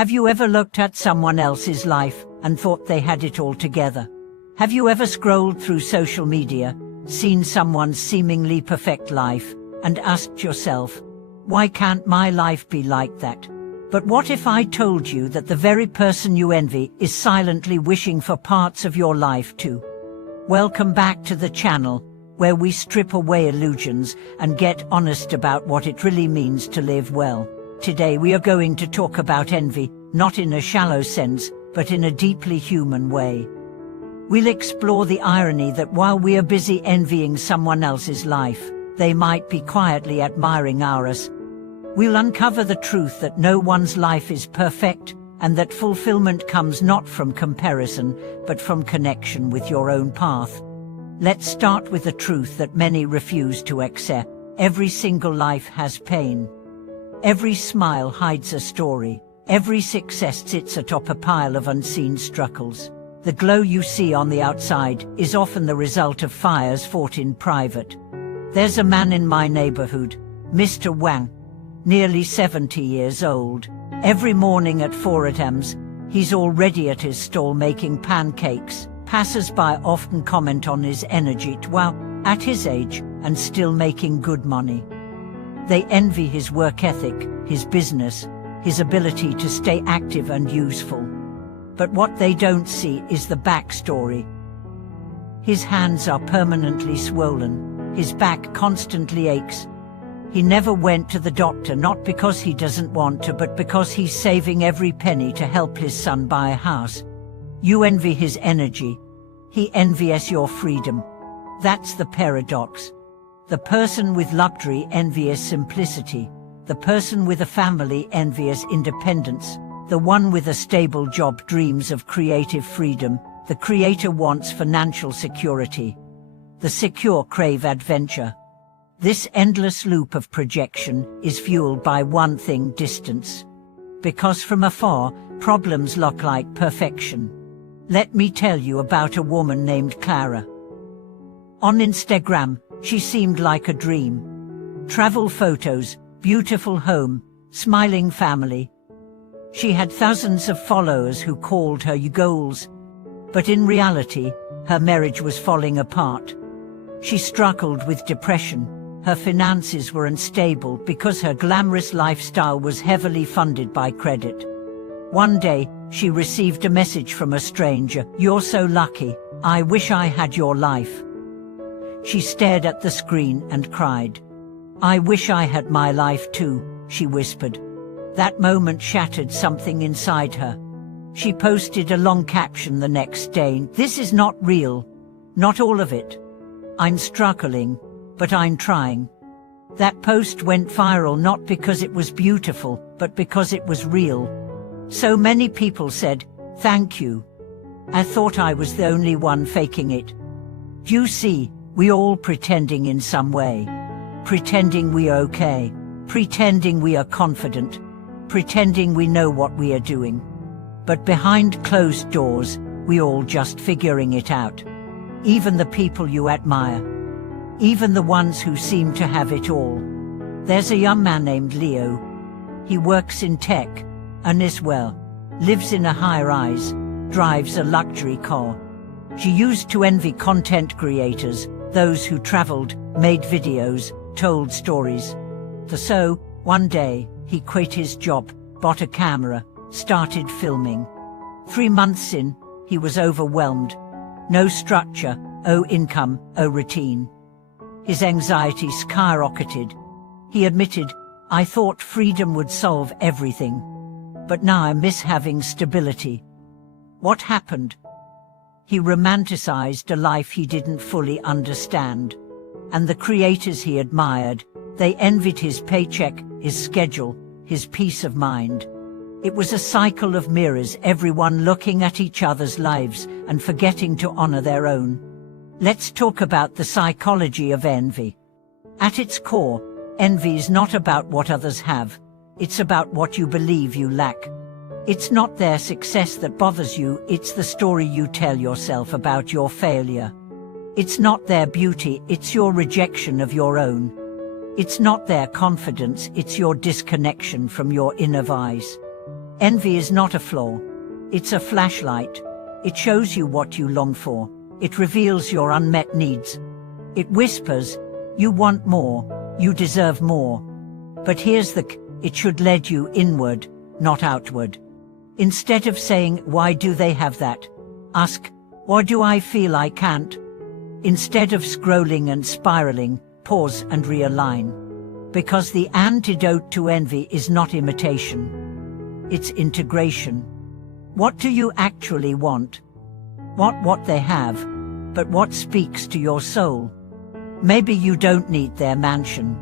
Have you ever looked at someone else's life and thought they had it all together? Have you ever scrolled through social media, seen someone's seemingly perfect life, and asked yourself, why can't my life be like that? But what if I told you that the very person you envy is silently wishing for parts of your life too? Welcome back to the channel, where we strip away illusions and get honest about what it really means to live well. Today we are going to talk about envy, not in a shallow sense, but in a deeply human way. We'll explore the irony that while we are busy envying someone else's life, they might be quietly admiring ours. We'll uncover the truth that no one's life is perfect, and that fulfillment comes not from comparison, but from connection with your own path. Let's start with the truth that many refuse to accept. Every single life has pain. Every smile hides a story. Every success sits atop a pile of unseen struggles. The glow you see on the outside is often the result of fires fought in private. There's a man in my neighborhood, Mr. Wang, nearly 70 years old. Every morning at 4 a.m, he's already at his stall making pancakes. Passers-by often comment on his energy. Wow, at his age, and still making good money. They envy his work ethic, his business, his ability to stay active and useful. But what they don't see is the backstory. His hands are permanently swollen, his back constantly aches. He never went to the doctor, not because he doesn't want to, but because he's saving every penny to help his son buy a house. You envy his energy. He envies your freedom. That's the paradox. The person with luxury envies simplicity. The person with a family envies independence. The one with a stable job dreams of creative freedom. The creator wants financial security. The secure crave adventure. This endless loop of projection is fueled by one thing: distance. Because from afar, problems look like perfection. Let me tell you about a woman named Clara. On Instagram, she seemed like a dream. Travel photos, beautiful home, smiling family. She had thousands of followers who called her goals. But in reality, her marriage was falling apart. She struggled with depression. Her finances were unstable because her glamorous lifestyle was heavily funded by credit. One day, she received a message from a stranger. "You're so lucky. I wish I had your life." She stared at the screen and cried. "I wish I had my life too," she whispered. That moment shattered something inside her. She posted a long caption the next day. "This is not real. Not all of it. I'm struggling, but I'm trying." That post went viral not because it was beautiful, but because it was real. So many people said, "Thank you. I thought I was the only one faking it." You see, we all pretending in some way. Pretending we are okay. Pretending we are confident. Pretending we know what we are doing. But behind closed doors, we all just figuring it out. Even the people you admire. Even the ones who seem to have it all. There's a young man named Leo. He works in tech, and as well, lives in a high-rise, drives a luxury car. She used to envy content creators, those who traveled, made videos, told stories. So, one day, he quit his job, bought a camera, started filming. 3 months in, he was overwhelmed. No structure, no income, no routine. His anxiety skyrocketed. He admitted, "I thought freedom would solve everything. But now I miss having stability." What happened? He romanticized a life he didn't fully understand. And the creators he admired, they envied his paycheck, his schedule, his peace of mind. It was a cycle of mirrors, everyone looking at each other's lives and forgetting to honor their own. Let's talk about the psychology of envy. At its core, envy is not about what others have. It's about what you believe you lack. It's not their success that bothers you, it's the story you tell yourself about your failure. It's not their beauty, it's your rejection of your own. It's not their confidence, it's your disconnection from your inner voice. Envy is not a flaw. It's a flashlight. It shows you what you long for. It reveals your unmet needs. It whispers, you want more, you deserve more. But here's the it should lead you inward, not outward. Instead of saying, why do they have that? Ask, why do I feel I can't? Instead of scrolling and spiraling, pause and realign. Because the antidote to envy is not imitation. It's integration. What do you actually want? What they have, but what speaks to your soul? Maybe you don't need their mansion.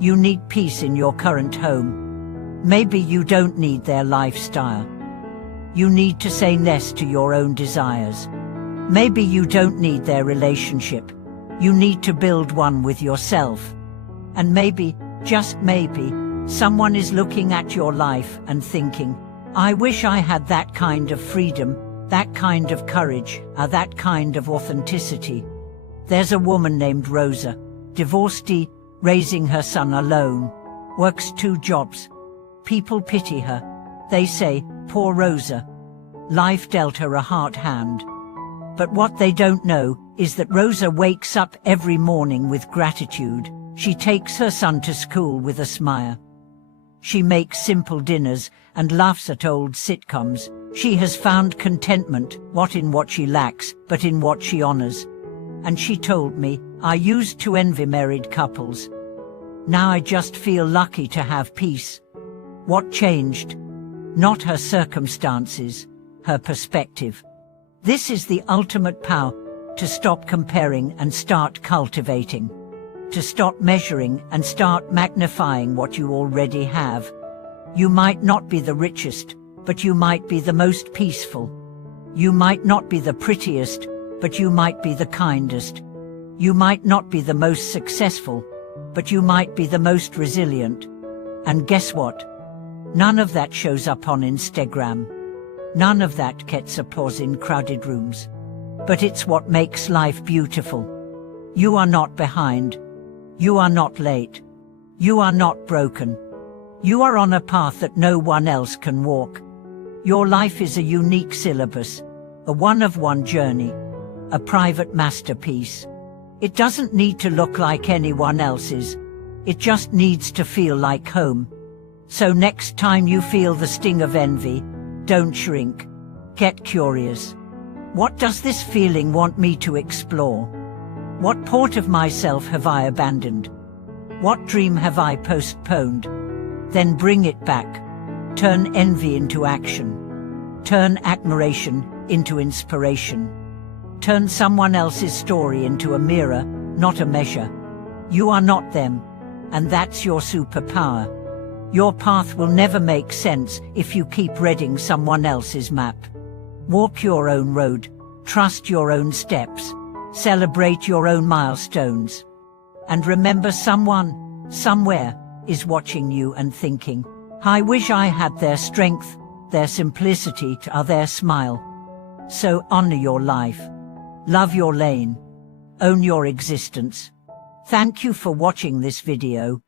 You need peace in your current home. Maybe you don't need their lifestyle. You need to say yes to your own desires. Maybe you don't need their relationship. You need to build one with yourself. And maybe, just maybe, someone is looking at your life and thinking, I wish I had that kind of freedom, that kind of courage, or that kind of authenticity. There's a woman named Rosa, divorcee, raising her son alone, works 2 jobs. People pity her. They say, poor Rosa. Life dealt her a hard hand. But what they don't know is that Rosa wakes up every morning with gratitude. She takes her son to school with a smile. She makes simple dinners and laughs at old sitcoms. She has found contentment, not in what she lacks, but in what she honors. And she told me, I used to envy married couples. Now I just feel lucky to have peace. What changed? Not her circumstances, her perspective. This is the ultimate power, to stop comparing and start cultivating. To stop measuring and start magnifying what you already have. You might not be the richest, but you might be the most peaceful. You might not be the prettiest, but you might be the kindest. You might not be the most successful, but you might be the most resilient. And guess what? None of that shows up on Instagram. None of that gets applause in crowded rooms. But it's what makes life beautiful. You are not behind. You are not late. You are not broken. You are on a path that no one else can walk. Your life is a unique syllabus, a one-of-one journey, a private masterpiece. It doesn't need to look like anyone else's. It just needs to feel like home. So next time you feel the sting of envy, don't shrink. Get curious. What does this feeling want me to explore? What part of myself have I abandoned? What dream have I postponed? Then bring it back. Turn envy into action. Turn admiration into inspiration. Turn someone else's story into a mirror, not a measure. You are not them, and that's your superpower. Your path will never make sense if you keep reading someone else's map. Walk your own road, trust your own steps, celebrate your own milestones. And remember, someone, somewhere, is watching you and thinking, I wish I had their strength, their simplicity, or their smile. So honor your life. Love your lane. Own your existence. Thank you for watching this video.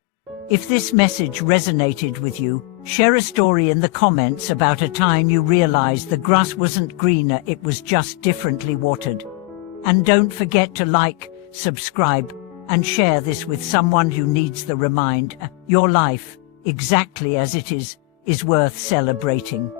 If this message resonated with you, share a story in the comments about a time you realized the grass wasn't greener, it was just differently watered. And don't forget to like, subscribe, and share this with someone who needs the reminder. Your life, exactly as it is worth celebrating.